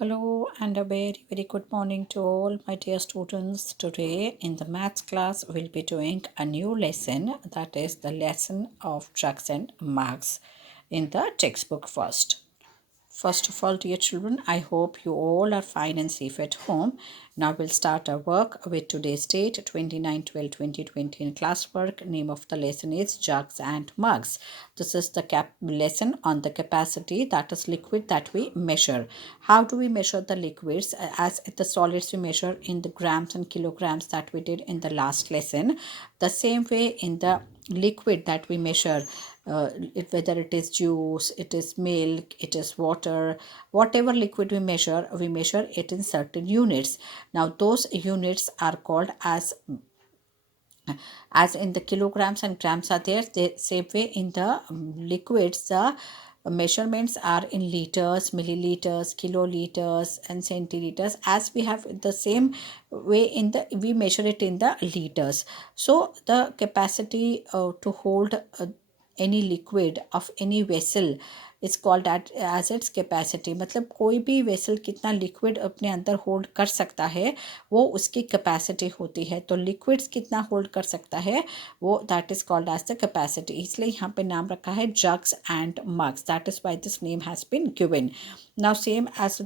Hello and a very good morning to all my dear students. Today in the maths class we'll be doing a new lesson, that is the lesson of drugs and marks in the textbook first. First of all, dear children, I hope you all are fine and safe at home. Now we'll start our work with today's date, 29/12/2020 in classwork. Name of the lesson is Jugs and Mugs. This is the lesson on the capacity, that is liquid that we measure. How do we measure the liquids? As the solids we measure in the grams and kilograms that we did in the last lesson. The same way in the liquid that we measure, whether it is juice, it is milk, it is water, whatever liquid we measure it in certain units. Now those units are called as in the kilograms and grams are there, the same way in the liquids the measurements are in liters, milliliters, kiloliters and centiliters. As we have the same way in the we measure it in the liters. So the capacity to hold any liquid of any vessel is called as its capacity. मतलब कोई भी vessel कितना liquid अपने अंदर hold कर सकता है वो उसकी कैपेसिटी होती है. तो लिक्विड्स कितना होल्ड कर सकता है वो that is called as the capacity. इसलिए यहाँ पे नाम रखा है jugs and mugs. That is why this name has been given. Now same as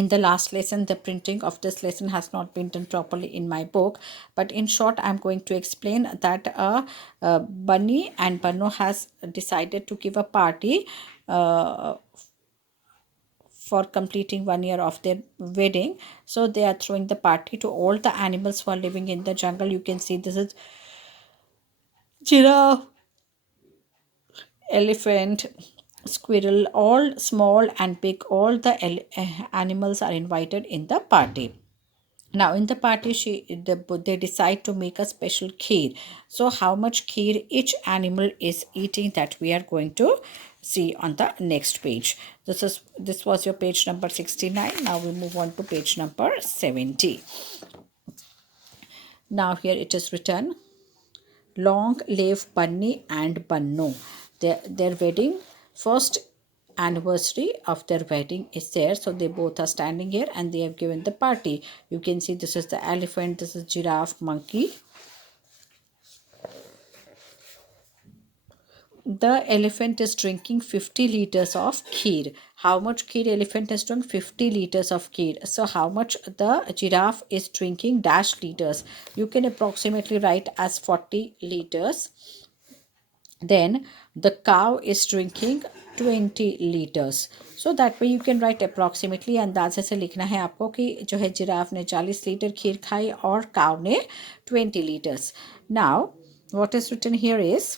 in the last lesson, the printing of this lesson has not been done properly in my book, but in short I'm going to explain that Bunny and Banno has decided to give a party uh, for completing 1 year of their wedding. So they are throwing the party to all the animals who are living in the jungle. You can see this is giraffe, elephant, squirrel, all small and big, all the animals are invited in the party. Now in the party they decide to make a special kheer. So how much kheer each animal is eating, that we are going to see on the next page. This was your page number 69. Now we move on to page number 70. Now here it is written, long live Bunny and Banno. Their wedding, first anniversary of their wedding is there. So they both are standing here and they have given the party. You can see this is the elephant, this is giraffe, monkey. The elephant is drinking 50 liters of kheer. How much kheer elephant is drinking? 50 liters of kheer. So how much the giraffe is drinking? Dash liters. You can approximately write as 40 liters. Then the cow is drinking 20 liters. So that way you can write approximately. अंदाजे से लिखना है आपको कि जो है giraffe ने 40 litre खीर खाई और काव ने 20 liters. Now what is written here is,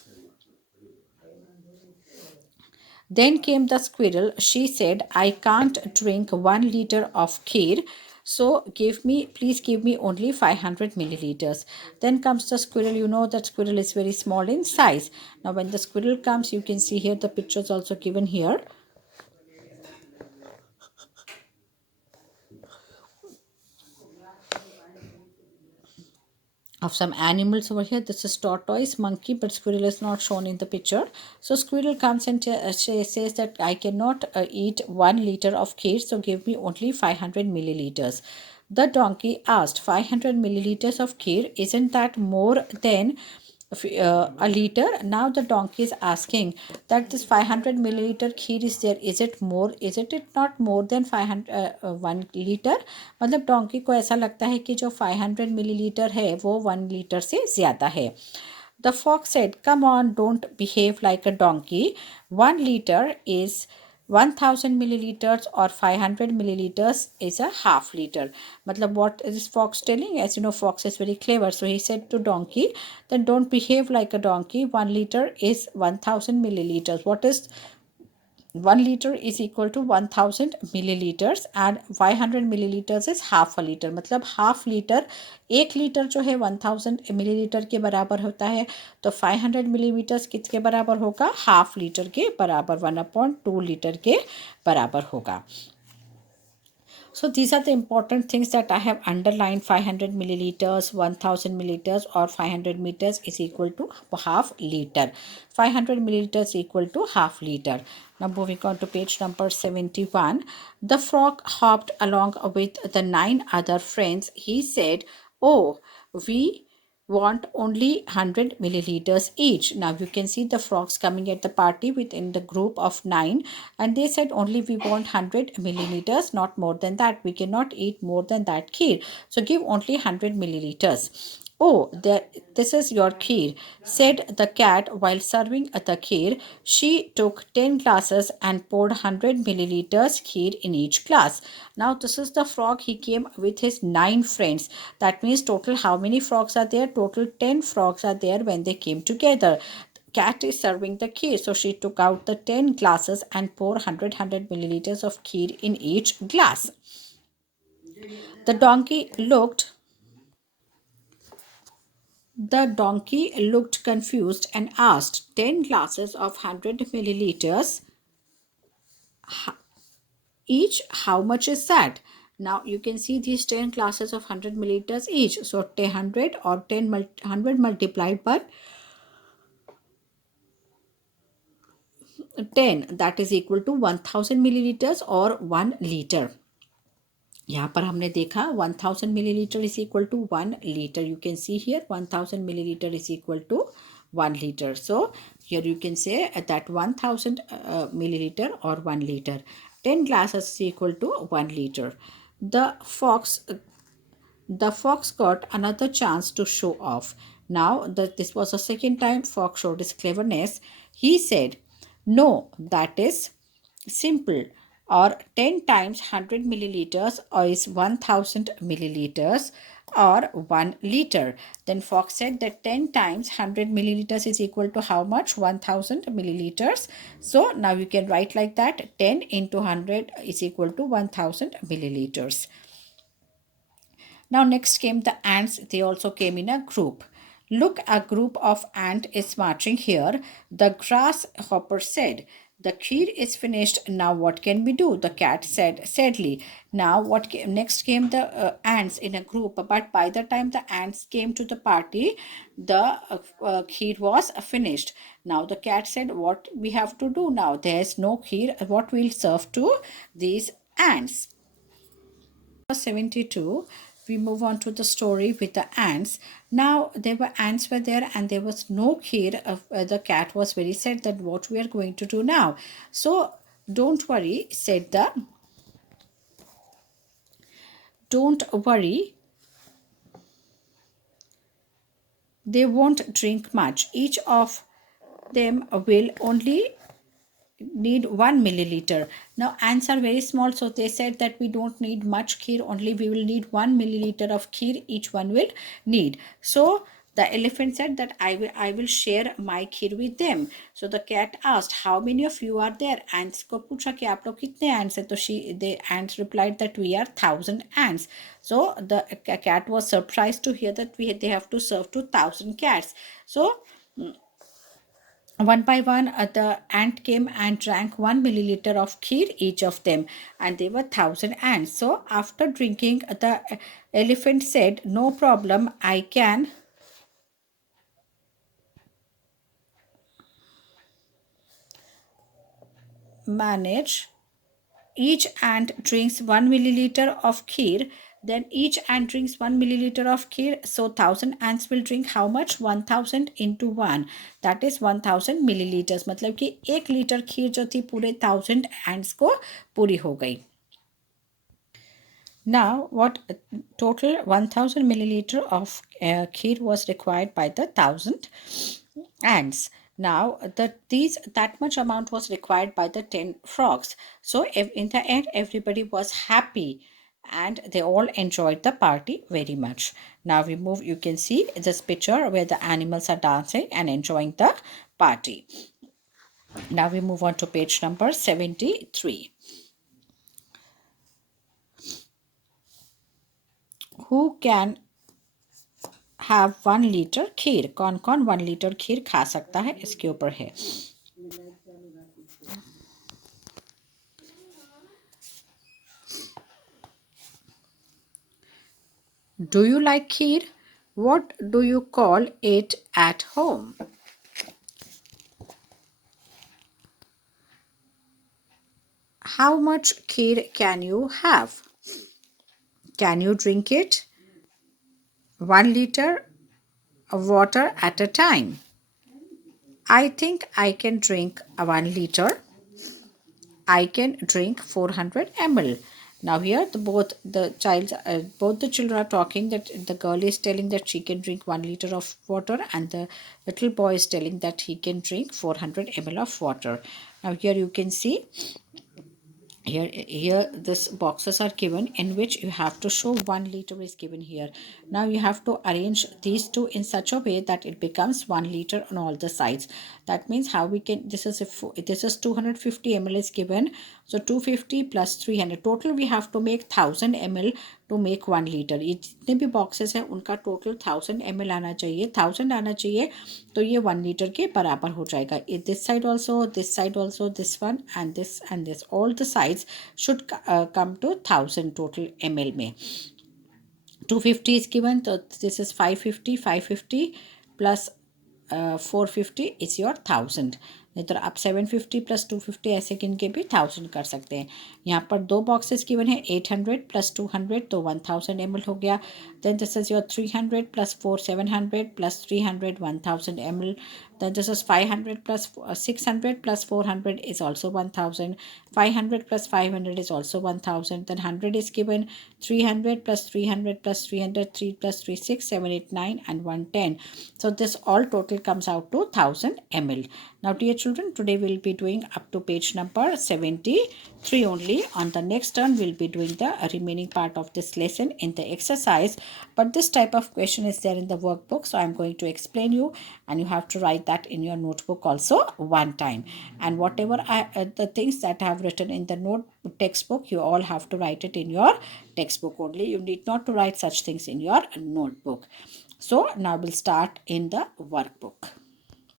then came the squirrel. She said, I can't drink 1 liter of kheer. So please give me only 500 milliliters. Then comes the squirrel. You know that squirrel is very small in size. Now when the squirrel comes, you can see here the picture is also given here. Of some animals over here. This is tortoise, monkey, but squirrel is not shown in the picture. So squirrel comes and says that I cannot eat 1 liter of kheer, so give me only 500 milliliters. The donkey asked, 500 milliliters of kheer, isn't that more than a liter? Now the donkey is asking that this 500 milliliter kheer is there, is it more, is it not more than 1 liter? मतलब donkey को ऐसा लगता है कि जो 500 millilitre है वो 1 litre से ज़्यादा है. The fox said, come on, don't behave like a donkey. 1 liter is 1000 milliliters or 500 milliliters is a half liter. Matlab, what is fox telling? As you know, fox is very clever. So he said to donkey, then don't behave like a donkey. 1 liter is 1000 milliliters. What is 1 liter is equal to 1000 milliliters and 500 milliliters is half a liter. मतलब half litre, 1 litre जो है 1000 millilitre के बराबर होता है, तो 500 millilitres किसके बराबर होगा? हाफ लीटर के बराबर, 1/2 लीटर के बराबर होगा. So these are the important things that I have underlined. 500 milliliters, 1000 milliliters or 500 meters is equal to half liter. 500 milliliters equal to half liter. Now moving on to page number 71. The frog hopped along with the 9 other friends. He said, "Oh, we want only 100 milliliters each." Now you can see the frogs coming at the party within the group of 9, and they said only we want 100 milliliters, not more than that. We cannot eat more than that kheer, so give only 100 milliliters. "Oh, this is your kheer," said the cat while serving the kheer. She took 10 glasses and poured 100 milliliters kheer in each glass. Now, this is the frog. He came with his 9 friends. That means total how many frogs are there? Total 10 frogs are there when they came together. Cat is serving the kheer, so she took out the 10 glasses and poured 100 milliliters of kheer in each glass. The donkey looked The donkey looked confused and asked, 10 glasses of 100 milliliters each, how much is that? Now you can see these 10 glasses of 100 milliliters each. So 100 or 100 multiplied by 10, that is equal to 1000 milliliters or 1 liter. यहाँ पर हमने देखा 1000 milliliter is equal to 1 liter. You can see here 1000 milliliter is equal to 1 liter. So here you can say that 1000 milliliter or 1 liter. 10 glasses is equal to 1 liter. The fox got another chance to show off. Now that this was the second time Fox showed his cleverness, he said, "No, that is simple. Or 10 times 100 milliliters is 1000 milliliters or 1 liter." Then Fox said that 10 times 100 milliliters is equal to how much? 1000 milliliters. So now you can write like that, 10 into 100 is equal to 1000 milliliters. Now next came the ants. They also came in a group. "Look, a group of ants is marching here," the grasshopper said. "The kheer is finished. Now what can we do?" the cat said sadly. Now next came the ants in a group. But by the time the ants came to the party, the kheer was finished. Now the cat said, "What we have to do now? There is no kheer. What we'll serve to these ants?" 72, we move on to the story with the ants. Now there were ants were there and there was no kheer. The cat was very sad that what we are going to do now. So don't worry, they won't drink much. Each of them will only need 1 milliliter. Now ants are very small, so they said that we don't need much kheer, only we will need 1 milliliter of kheer each one will need. So the elephant said that I will share my kheer with them. So the cat asked, "How many of you are there?" Ants को पूछा कि आप लोग कितने ants हैं. तो the ants replied that we are 1000 ants. So the cat was surprised to hear that they have to serve to 1000 cats. So one by one, the ant came and drank 1 milliliter of kheer each of them, and they were 1000 ants. So after drinking, the elephant said, "No problem, I can manage." Each ant drinks 1 milliliter of kheer. Then each ant drinks 1 milliliter of kheer. So 1000 ants will drink how much? 1000 into 1. That is 1000 milliliters. मतलब कि 1 litre खीर जो थी पूरे 1000 ants को पूरी हो गई. Now, what total 1000 milliliter of kheer was required by the 1000 ants. Now, that much amount was required by the 10 frogs. So, in the end, everybody was happy and they all enjoyed the party very much. Now we move, you can see this picture where the animals are dancing and enjoying the party. Now we move on to page number 73. Who can have 1 liter खीर? कौन कौन 1 liter खीर खा सकता है, इसके ऊपर है. Do you like kheer? What do you call it at home? How much kheer can you have? Can you drink it? 1 liter of water at a time. I think I can drink a 1 liter. I can drink 400 ml. Now here both the children are talking that the girl is telling that she can drink 1 liter of water and the little boy is telling that he can drink 400 ml of water. Now here you can see here this boxes are given in which you have to show 1 liter is given here. Now you have to arrange these two in such a way that it becomes 1 liter on all the sides. That means how we can, this is if this is 250 ml is given, so 250 plus 300, total we have to make 1000 ml to make 1 liter. ये जितने भी boxes हैं उनका total 1000 ml आना चाहिए, 1000 आना चाहिए, तो ये 1 liter के बराबर हो जाएगा. This side also, this one and this, all the sides should come to 1000 total ml में. 250 is given, so this is 550 plus 450 is your 1000. नहीं तो आप 750 प्लस 250 ऐसे गिन के भी 1000 कर सकते हैं. यहाँ पर दो बॉक्सेस गिवन है, 800 प्लस 200 तो 1000 ml हो गया. Then this is your 300 plus 4 700 plus 300 1000 ml. Then this is 500 plus 600 plus 400 is also 1000. 500 plus 500 is also 1000. Then 100 is given. 300 plus 300 plus 300, 3 plus 3, 6, 7, 8, 9 and 110. So this all total comes out to 1000 ml. Now dear children, today we'll be doing up to page number 73 only. On the next turn we'll be doing the remaining part of this lesson in the exercise. But this type of question is there in the workbook, so I'm going to explain you and you have to write that in your notebook also one time. And whatever the things that I have written in the textbook, you all have to write it in your textbook only. You need not to write such things in your notebook. So now we'll start in the workbook.